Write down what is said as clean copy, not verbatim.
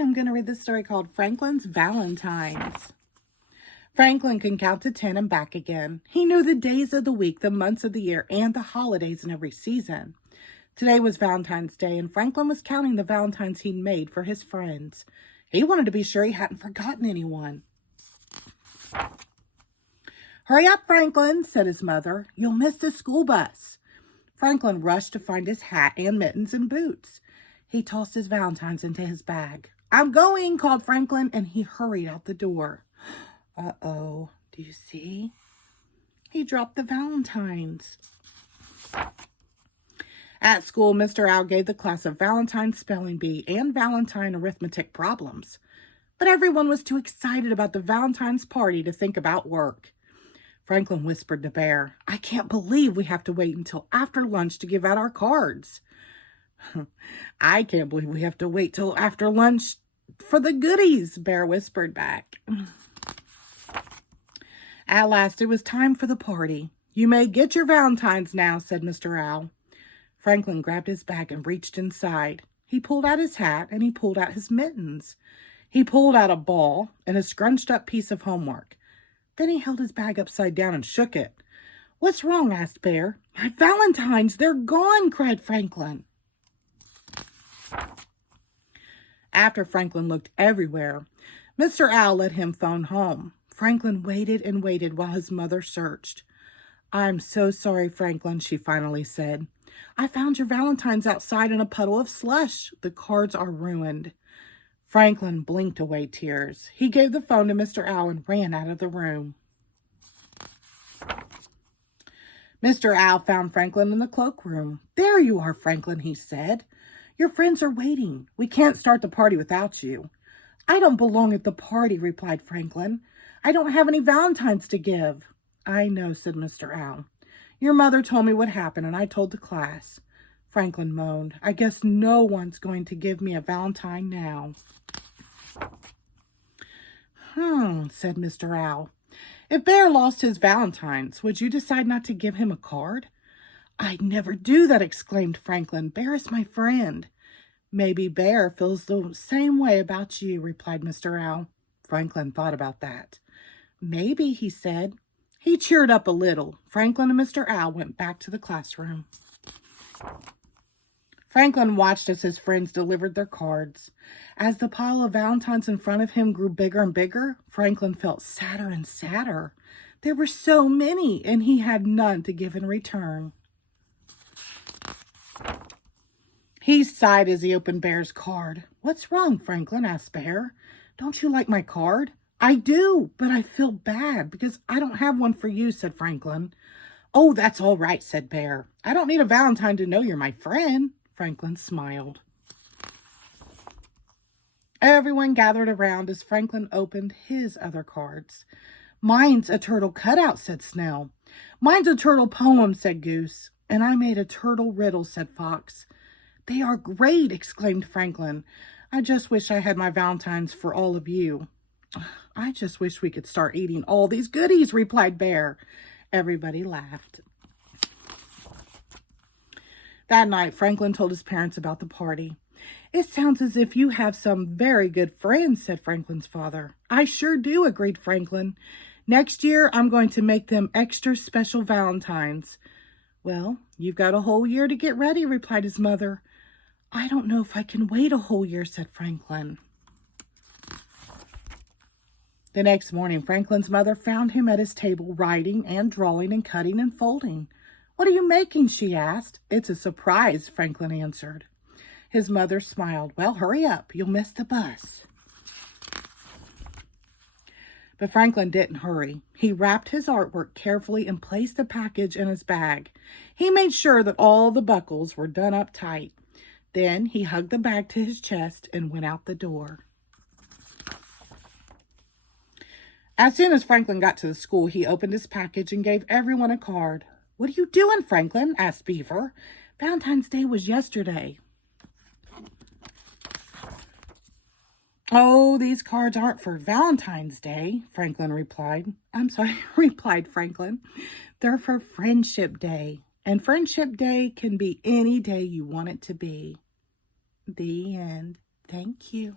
I'm going to read this story called Franklin's Valentines. Franklin can count to 10 and back again. He knew the days of the week, the months of the year, and the holidays in every season. Today was Valentine's Day, and Franklin was counting the Valentines he'd made for his friends. He wanted to be sure he hadn't forgotten anyone. "Hurry up, Franklin," said his mother. "You'll miss the school bus." Franklin rushed to find his hat and mittens and boots. He tossed his Valentines into his bag. "I'm going," called Franklin, and he hurried out the door. Uh-oh, do you see? He dropped the Valentines. At school, Mr. Owl gave the class a Valentine spelling bee and Valentine arithmetic problems. But everyone was too excited about the Valentine's party to think about work. Franklin whispered to Bear, "I can't believe we have to wait until after lunch to give out our cards." "I can't believe we have to wait till after lunch for the goodies," Bear whispered back. At last, it was time for the party. "You may get your Valentines now," said Mr. Owl. Franklin grabbed his bag and reached inside. He pulled out his hat and he pulled out his mittens. He pulled out a ball and a scrunched up piece of homework. Then he held his bag upside down and shook it. "What's wrong?" asked Bear. "My Valentines, they're gone," cried Franklin. After Franklin looked everywhere, Mr. Owl let him phone home. Franklin waited and waited while his mother searched. "I'm so sorry, Franklin," she finally said. "I found your Valentines outside in a puddle of slush. The cards are ruined." Franklin blinked away tears. He gave the phone to Mr. Owl and ran out of the room. Mr. Owl found Franklin in the cloakroom. "There you are, Franklin," he said. "Your friends are waiting. We can't start the party without you." "I don't belong at the party," replied Franklin. "I don't have any Valentines to give." "I know," said Mr. Owl. "Your mother told me what happened, and I told the class." Franklin moaned. "I guess no one's going to give me a Valentine now." Said Mr. Owl. "If Bear lost his Valentines, would you decide not to give him a card?" "I'd never do that," exclaimed Franklin. "Bear is my friend." "Maybe Bear feels the same way about you," replied Mr. Owl. Franklin thought about that. "Maybe," he said. He cheered up a little. Franklin and Mr. Owl went back to the classroom. Franklin watched as his friends delivered their cards. As the pile of Valentines in front of him grew bigger and bigger, Franklin felt sadder and sadder. There were so many, and he had none to give in return. He sighed as he opened Bear's card. "What's wrong, Franklin?" asked Bear. "Don't you like my card?" "I do, but I feel bad because I don't have one for you," said Franklin. "Oh, that's all right," said Bear. "I don't need a Valentine to know you're my friend." Franklin smiled. Everyone gathered around as Franklin opened his other cards. "Mine's a turtle cutout," said Snell. "Mine's a turtle poem," said Goose. "And I made a turtle riddle," said Fox. "They are great," exclaimed Franklin. "I just wish I had my Valentines for all of you." "I just wish we could start eating all these goodies," replied Bear. Everybody laughed. That night, Franklin told his parents about the party. "It sounds as if you have some very good friends," said Franklin's father. "I sure do," agreed Franklin. "Next year, I'm going to make them extra special Valentines." "Well, you've got a whole year to get ready," replied his mother. "I don't know if I can wait a whole year," said Franklin. The next morning, Franklin's mother found him at his table writing and drawing and cutting and folding. "What are you making?" she asked. "It's a surprise," Franklin answered. His mother smiled. "Well, hurry up. You'll miss the bus." But Franklin didn't hurry. He wrapped his artwork carefully and placed the package in his bag. He made sure that all the buckles were done up tight. Then he hugged the bag to his chest and went out the door. As soon as Franklin got to the school, he opened his package and gave everyone a card. "What are you doing, Franklin?" asked Beaver. "Valentine's Day was yesterday." "Oh, these cards aren't for Valentine's Day," Franklin replied. replied Franklin. "They're for Friendship Day. And Friendship Day can be any day you want it to be." The end. Thank you.